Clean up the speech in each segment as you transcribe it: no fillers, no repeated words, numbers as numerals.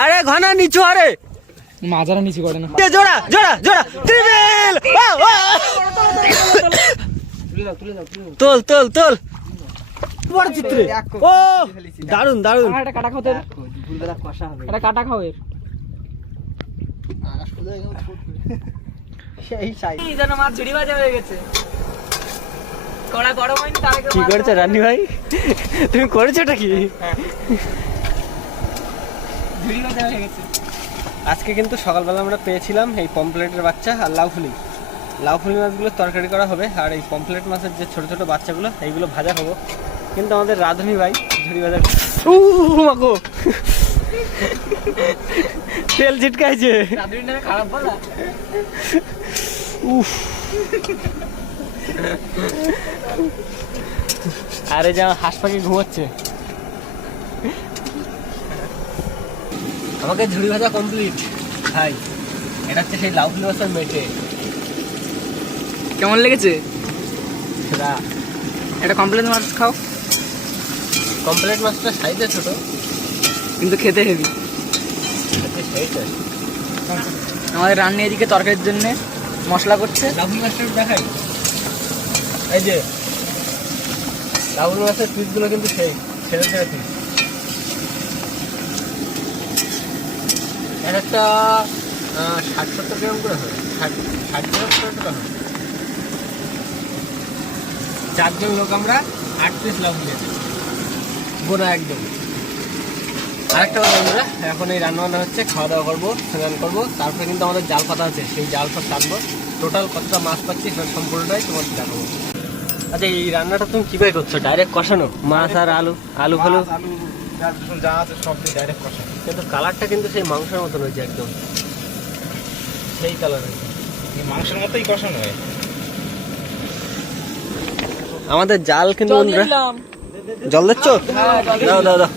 আরে ঘনা নিচু আরে মাজারা নিচু করে না। জোড়া জোড়া জোড়া ট্রিপল তোল তোল তোল বড় চিত্রে ও দারুন দারুন। এটা কাটা খাও তোর, এটা কাটা খাও এর। সেই যেন মাছ ঝুড়ি ভাজা হয়ে গেছে। কড়া গরম হয়নি তার আগে কি করছো রানী ভাই, তুমি করেছো এটা কি? ঝুড়ি ভাজা হয়ে গেছে। আজকে কিন্তু সকালবেলা আমরা পেয়েছিলাম এই পমপ্লেটের বাচ্চা আর লাউফুলি মাছগুলো তরকারি করা হবে, আর এই পমপ্লেট মাছের যে ছোট ছোট বাচ্চাগুলো এইগুলো ভাজা হবো। কিন্তু আমাদের রাধুনি ভাই ঝুড়ি ভাজা মাগো তেল ছিটকাইছে। রাধুনিটা খারাপ বলা। উফ আরে যা হাঁস পাখি ঘুমাচ্ছে। আমাকে ঝুড়ি ভাজা কমপ্লিট ভাই। এটা হচ্ছে সেই লাউফুলি মাছের মেটে। কেমন লেগেছে? এটা কমপ্লেট মাছ খাও। কমপ্লেট মাছটা সাইজে ছোট কিন্তু খেতে হেভি। আমাদের রান্না এদিকে তরকারির জন্য মশলা করছে। লাউফুলি মাছটা দেখাই, এই যে লাউফুলি মাছের পিসগুলো কিন্তু সেই ছেড়ে ছেড়ে পিস। এক একটা 60-70 গ্রাম করে হয়, 60 গ্রাম করে টাকা হয়। 4 জন লোক আমরা 8 পিস লাউফুলি আছে বোনা একদম। আরেকটা কথা বন্ধুরা, এখন এই রান্নাবান্না হচ্ছে, খাওয়া দাওয়া করবো, স্নান করবো, তারপরে কিন্তু আমাদের জাল পাতা আছে, সেই জাল পাতা টানবো। টোটাল কতটা মাছ পাচ্ছি সেটা সম্পূর্ণটাই তোমার দেখাবো। আচ্ছা এই রান্নাটা তুমি কিভাবে করছো? ডাইরেক্ট কষানো মাছ আর আলু আলু ফালু যা আছে সব দিয়ে ডাইরেক্ট কষা। কিন্তু কালারটা কিন্তু সেই মাংসের মতন হয়েছে, একদম সেই কালার হয়েছে, এই মাংসের মতোই কষানো হয়। আমাদের জাল কিন্তু বন্ধুরা, জল দিচ্ছ? দাও দাও দাও।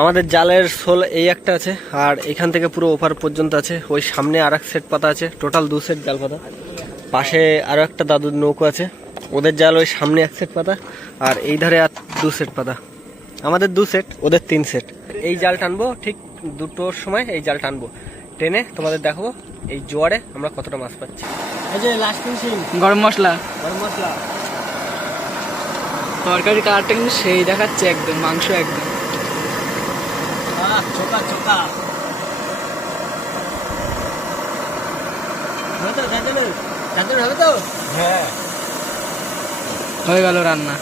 আমাদের জালের শোল এই একটা আছে, আর এখান থেকে পুরো ওপার পর্যন্ত আছে। ওই সামনে আর এক সেট পাতা আছে, টোটাল 2 সেট জাল পাতা। পাশে আরো একটা দাদুর নৌকো আছে, ওদের জাল ওই সামনে 1 সেট পাতা, আর এই ধারে আর 2 সেট পাতা। আমাদের 2 সেট, ওদের 3 সেট। এই জাল টানবো ঠিক 2টোর সময়, এই জাল টানবো, টেনে তোমাদের দেখাবো এই জোয়ারে আমরা কতটা মাছ পাচ্ছি। এই যে লাস্ট ফিনিশিং, গরম মশলা, গরম মশলা। তরকারি কালারটা কিন্তু সেই দেখাচ্ছে, একদম মাংস একদম। চোকা চোকা হবে তো। হ্যাঁ হয়ে গেল রান্না।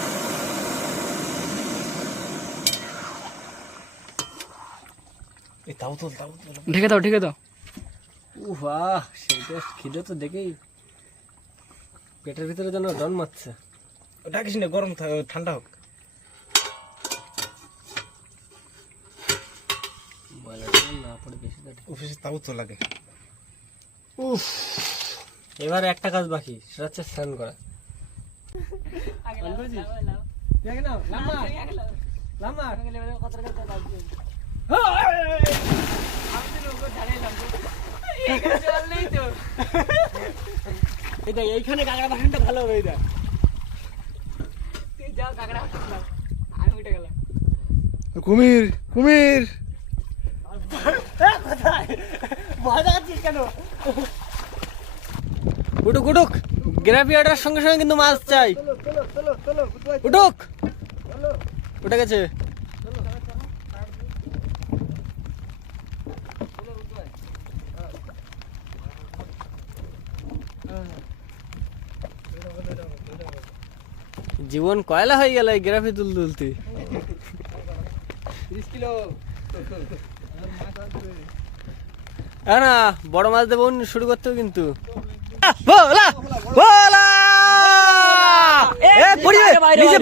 এই তাও তো ঢেকে দাও ঢেকে দাও। বাহ সেটা খিদে তো দেখেই পেটের ভিতরে যেন ডন মারছে। ওটা কিছু না, গরম ঠান্ডা হোক। না পড়ে বেশি অফিসে তাও তো লাগে। উফ এবার একটা কাজ বাকি, সেটা হচ্ছে স্নান করা। এইখানে কাঁকড়া বাসনটা ভালো হবে। এই দেখ কুমির কুমির উঠুক উঠুক, গ্রাফি অর্ডার সঙ্গে সঙ্গে কিন্তু মাছ চাই। উঠুক, উঠে গেছে। জীবন কয়লা হয়ে গেল এই গ্রাফি তুলতে তুলতে। 30 কিলো না, বড় মাছ দেবো শুরু করতে হবে কিন্তু।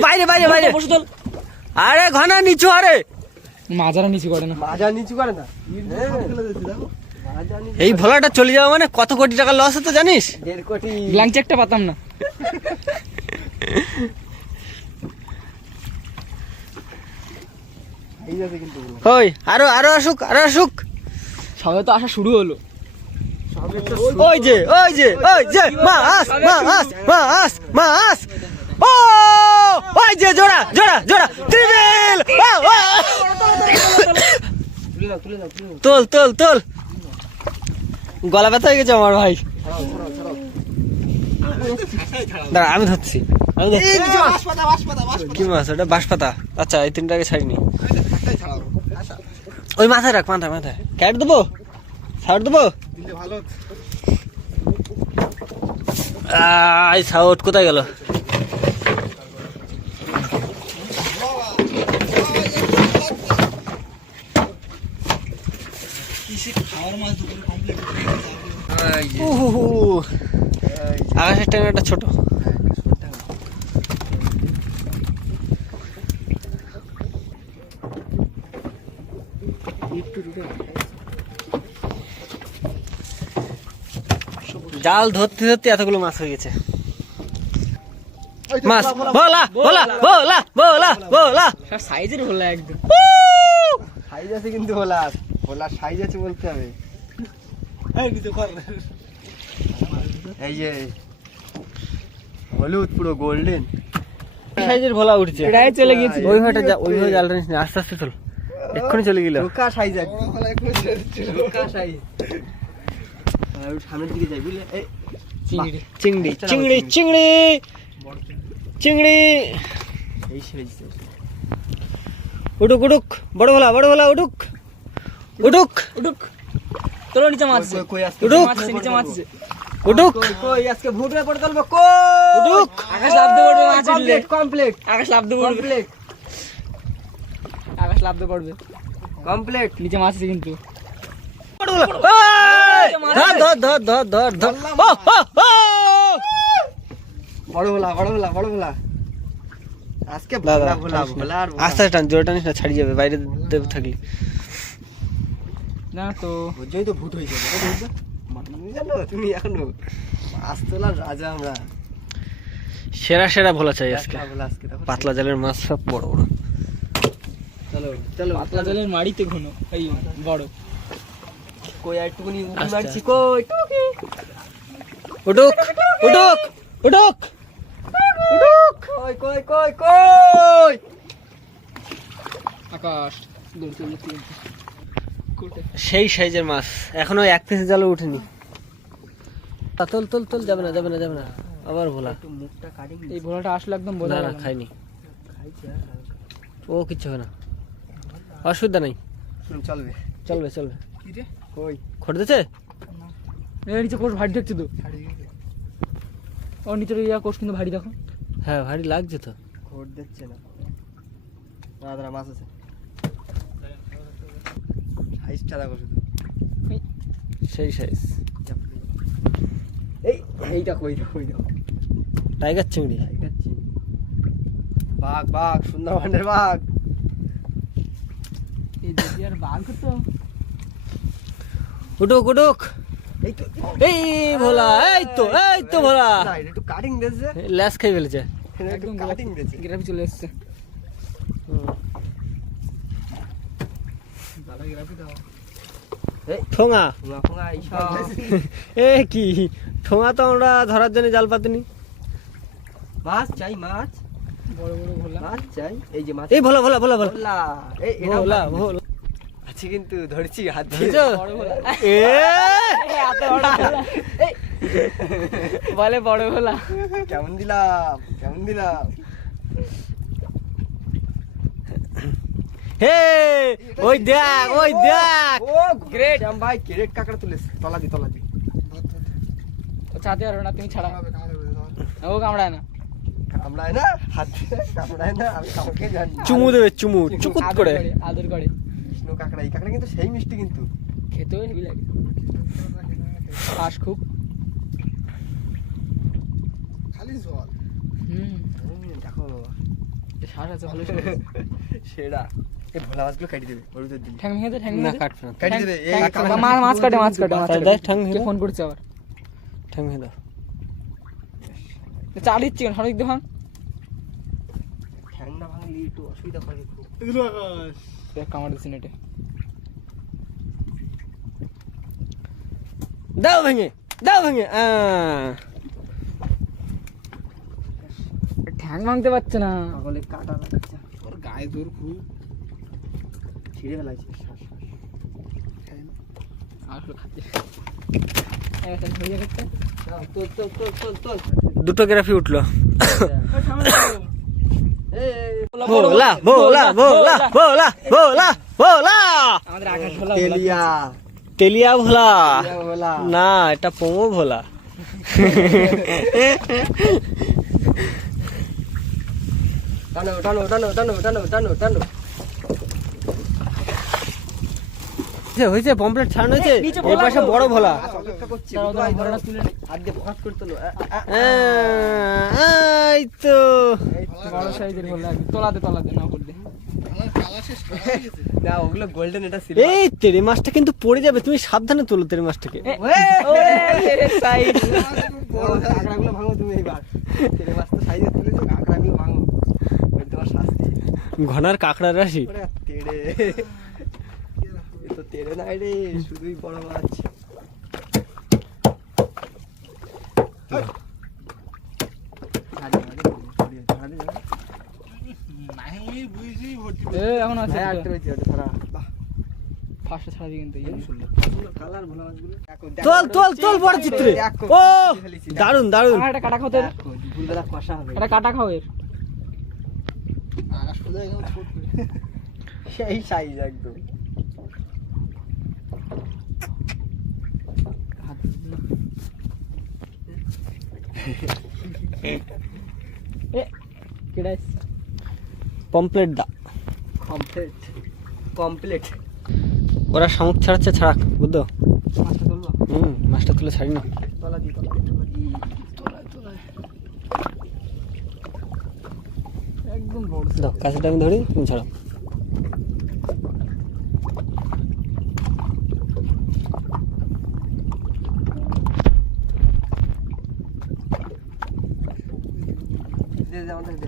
বাইরে বাইরে বাইরে, আরে ঘনা নিচু, আরে মাজারা নিচু করে না। মাজা নিচু করে না। এই ভোলাটা চলে যাওয়া মানে কত কোটি টাকা লস হতো জানিস? 1.5 কোটি। ব্ল্যাঙ্ক চেকটা পাতাম না। ওই আরো আরো আসুক, আরো আসুক। সবে তো আসা শুরু হলো। ওই যে ওই যে ওই যে মাছ মাছ মাছ মাছ, ও ওই যে জোড়া জোড়া জোড়া ট্রিপল। তোল তোল তোল, গলা ব্যথা হয়ে গেছে আমার ভাই। দাঁড়া আমি ধরছি, কি মাছ ওটা? বাঁশপাতা। আচ্ছা এই তিনটাকে ছাড়িনি, ওই মাথায় রাখ, মাথায় মাথায়। ক্যাট দেবো, ছাড় দেবো। সাউট কোথায় গেল? আকাশের ট্যাংরাটা ছোট। জাল ধরতে ধরতে এতগুলো মাছ হয়ে গেছে। মাছ ভোলা ভোলা ভোলা ভোলা ভোলা, সাইজের ভোলা একদম। সাইজ আছে কিন্তু ভোলা, ভোলা সাইজ আছে বলতে হবে। এই যে হলুদ পুরো গোল্ডেন সাইজের ভোলা উঠছে। প্রায় চলে গেছে। ওই ভাবে যা, ওই ভাবে জালটা নিস না, আস্তে আস্তে চল, এক্ষুনি চলে গেল। ঢোকা সাইজ ঢোকা সাইজ। সামনের দিকে যাই বুঝলে। চিংড়ি চিংড়ি চিংড়ি চিংড়ি চিংড়ি, এই সাইজ। উঠুক উঠুক, বড় ভোলা বড় ভোলা, উঠুক উঠুক উঠুক, তোলো নিচে মাছ আছে। উঠুক মাছ আছে, নিচে মাছ আছে। উঠুক কই আজকে ভুটরে পড়ে তুলবো কই? উঠুক। আকাশ লাভ দিয়ে পড়বে মাছ উঠলে। কমপ্লিট আকাশ লাভ দিয়ে পড়বে, আকাশ লাভ দিয়ে পড়বে। কমপ্লিট। নিচে মাছ আছে কিন্তু। বড় ভোলা, ধর ধর ধর ধর ধর ধর। ও, ও, ও! বড় ভোলা বড় ভোলা বড় ভোলা। আজকে দাদা, ভোলা ভোলা ভোলা আর আস্তে আস্তে টান, জোরে টানিস না, ছাড়িয়ে যাবে বাইরে দেব থাকলি। না তো বুঝছই তো ভূত হয়েছে জানো তুমি এখনো মাছ তোলার রাজা আমরা। সেরা সেরা ভোলা চাই আজকে। ভোলা আজকে দেখো। পাতলা জালের মাছ সব বড় বড়। চলো চলো পাতলা জলের মাড়িতে ঘন, এই বড়। কই একটুখানি উঠি আস্তে মারছি আস্তে। কই টুকি উঠুক উঠুক উঠুক উঠুক। কই কই কই কই আকাশ দৌড় চলে কোটে। সেই সাইজের মাছ, এখনো এক পিস জালও উঠেনি। তোল তোল তোল, যাবে না যাবে না যাবে না, আবার ভোলা। একটু মুখটা কাটিং এই ভোলাটা আসলে একদম বোঝা না গেল না, না। খাইনি, খাইছে ও কিচ্ছু হবে না, অসুবিধা নাই, শুন চলবে চলবে চলবে। কি রে? কই খড় দিচ্ছে? এর নিচে কোষ ভারী দেখছি তো। ওর নিচের ইয়া কোষ কিন্তু ভারী দেখো। হ্যাঁ ভারী লাগছে তো। ঘোর দিচ্ছে না, দাদা মাছ আছে সাইজটা দেখো শুধু। সেই সাইজ এই এইটা কই দেখো কই দেখো টাইগার চিংড়ি। বাঘ বাঘ সুন্দরবনের বাঘ। এই দিদি আর বাঘ তো। উঠুক উঠুক, এই তো এই ভোলা, এই তো ভোলা। না এটা একটু কাটিং দিয়েছে, ল্যাস খেয়ে ফেলেছে। এটা একটু কাটিং দিয়েছে। গ্রাফি চলে এসছে। হুম। দাদা গ্রাফি দাও। ঠোঙা, ফুঙা ফুঙা এইসব এ কি ঠোঙা? তো আমরা ধরার জন্য জাল পাতিনি। মাছ চাই, মাছ বড় বড় ভোলা। মাছ চাই। এই যে মাছ এই ভোলা ভোলা ভোলা ভোলা ভোলা, এই এটা ভোলা ভোলা আছে কিন্তু ধরছি হাত দিয়ে। ধরেছো? বড় ভোলা। এ এত বড় ভোলা। এই বলে বড় ভোলা। কেমন দিলাম কেমন দিলাম? হে ওই দেখ ওই দেখ। ও গ্রেট শ্যাম ভাই, গ্রেট কাঁকড়া তুলেছে। তলা দি তলা দি। ও চাতে আর না, তুমি ছাড়া। ও কামড়ায় না। কামড়ায় না, হাত দিয়ে কামড়ায় না, আমি কাউকে জানি না। চুমু দেবে, চুমু চুকুত আদর করে। আদর করে। কৃষ্ণ কাঁকড়া, এই কাঁকড়া কিন্তু সেই মিষ্টি কিন্তু। খেতেও হেভি লাগে। শ্বাস খুব। খালি জল। হুম, দেখো শ্বাস আছে ভালো শ্বাস আছে। সেরা। এই ভোলা মাছগুলো কেটে দেবে ওর ভিতর দিলে। ঠ্যাং ভেঙে দে, ঠ্যাং না ভেঙে দে। কাটবে না, কেটে দেবে এই ঠ্যাং- কাঁকড়া। মাছ কাটে, মাছ কাটে, মাছ কাটে। তাই ঠ্যাং কে ভেঙে ফোন করছে আবার? ঠ্যাং ভেঙে দাও। চা দিচ্ছি কেন? সামনে দিক দিয়ে ভাঙ। ঠ্যাং না ভাঙলে একটু অসুবিধা করে খুব। দেখ কামড় দিচ্ছে নেটে। দাও ভেঙে, দাও ভেঙে। ঠ্যাং ভাঙতে পারছে না। পাগলে কাটা লাগছে। ওর গায়ে জোর খুব। ছিঁড়ে ফেলাইছে। দুটো গ্রাফি উঠলো। ভোলা ভোলা ভোলা ভোলা ভোলা ভোলা আমাদের আকাশ ভোলা তেলিয়া তেলিয়া ভোলা ভোলা। না, এটা পোমো ভোলা। টানো টানো টানো টানো টানো টানো টানো। হয়েছে পমপ্লেট ছাড়ানো হয়েছে। এই পাশে বড় ভোলা। অপেক্ষা করছি, ভোলাটা তুলে নে। হাত দিয়ে ফট করতে হলো। এই তো বড় সাইজের ভোলা তোলাতে না করতে। না ওগুলো গোল্ডেন, এটা ছিল। এই তেরে মাছটা কিন্তু পড়ে যাবে, তুমি সাবধানে তোলো তেরে মাছটাকে। কাঁকড়াগুলো ভাঙো তুমি এইবার। তেরে মাছ তো সাইজে তুলেছো, কাঁকড়াগুলো ভাঙো। ওই তোমার শাস্তি। ঘনার কাঁকড়ার রাশি। ওরে তেড়ে, এ তো তেড়ে নাই রে, শুধুই বড় মাছ। এখন আছে হ্যাঁ, আটটা রয়েছে, ওটা ছাড়া। বাহ, ফার্স্টে ছাড়াবি কিন্তু এই শুনলে। কালার ভোলা মাছগুলো। তোল তোল তোল বড় চিত্রে। ও দারুন দারুন। আর একটা কাটা খাও তোর, ভুলবেলা কষা হবে। একটা কাটা খাও এর। সেই সাইজ একদম। কেডা পমপ্লেট দা। Complete complete. ওরা শামুক ছাড়াচ্ছে, ছাড়াক, বুঝলো? মাছটা তুলবো। মাছটা তুলে ছাড়ি না। তলা দি তলা দি একদম বড়। দাও কাছেটা আমি ধরি, তুমি ছাড়ো। দে দে আমাদের দে।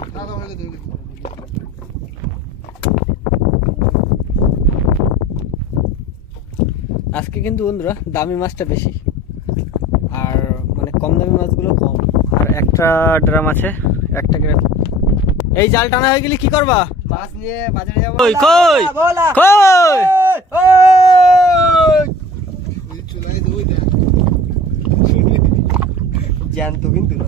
আজকে কিন্তু বন্ধুরা দামি মাছটা বেশি, আর মানে কম দামি মাছগুলো কম। আর একটা ড্রাম আছে, একটা গ্রাম। এই জাল টানা হয়ে গেলে কি করবা? মাছ নিয়ে বাজারে যাবো। কই কই বলা কই? জ্যান্ত কিন্তু না।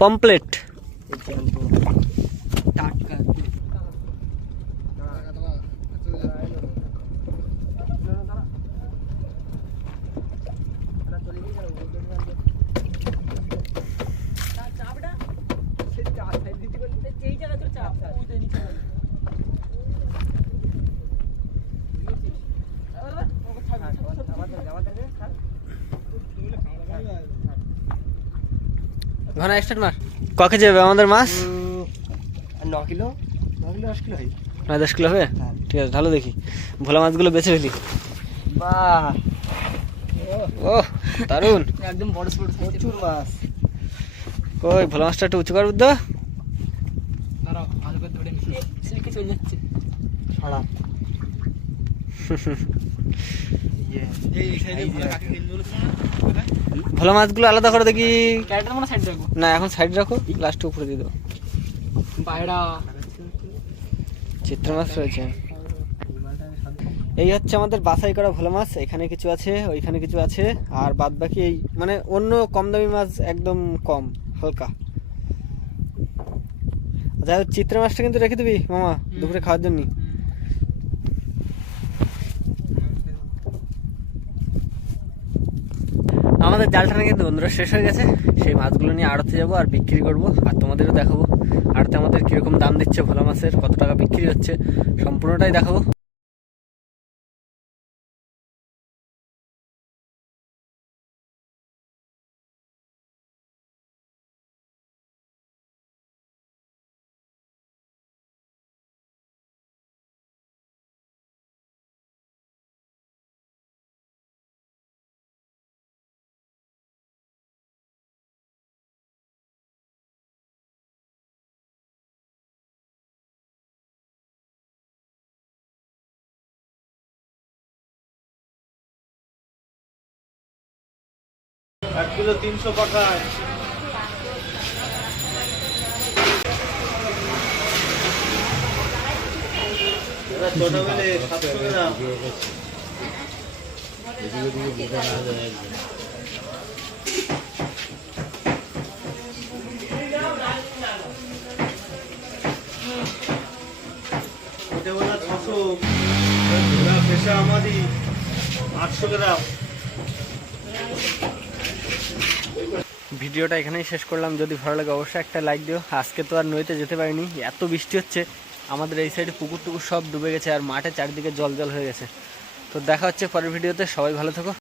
পমপ্লেট। এই জ্যান্ত টাটকা। ঘনা স্টার্ট মার। ক কেজি হবে আমাদের মাছ? 9 কিলো 10 কিলো হয়। 10 কিলো হবে। ঠিক আছে, ভালো দেখি ভোলা মাছগুলো বেছে ফেলি। বাহ, ও দারুন, একদম বড় স্পট প্রচুর মাছ। কই ভোলা মাছটা একটু উঁচু কর বুদ্ধ। দাঁড়াও ভালো করে ধরে নিচ্ছি। সিল্কে চলে যাচ্ছে। ছড়া ভোলা মাছগুলো আলাদা করে দেখি। ক্যারেক্টার মানে সাইড রাখবো না, এখন সাইড রাখো, লাস্টে উপরে দিয়ে দেবো। বাইরা। চিত্র মাছ রয়েছে। এই হচ্ছে আমাদের বাছাই করা ভোলা মাছ। এখানে কিছু আছে, ওইখানে কিছু আছে, আর বাদ বাকি এই মানে অন্য কম দামি মাছ একদম কম, হালকা। যাই হোক, চিত্র মাছটা কিন্তু রেখে দিবি মামা দুপুরে খাওয়ার জন্য। আমাদের জাল টানা কিন্তু বন্ধুরা শেষ হয়ে গেছে। সেই মাছগুলো নিয়ে আড়তে যাবো আর বিক্রি করবো, আর তোমাদেরও দেখাবো আড়তে আমাদের কিরকম দাম দিচ্ছে, ভোলা মাছের কত টাকা বিক্রি হচ্ছে, সম্পূর্ণটাই দেখাবো। এক কিলো 300 পাঠায়। ভিডিওটা এখানেই শেষ করলাম। যদি ভালো লাগে অবশ্যই একটা লাইক দিও। আজকে তো আর নদীতে যেতে পারিনি, এত বৃষ্টি হচ্ছে, আমাদের এই সাইডে পুকুর টুকুর সব ডুবে গেছে আর মাঠে চারিদিকে জল জল হয়ে গেছে। তো দেখা হচ্ছে পরের ভিডিওতে, সবাই ভালো থেকো।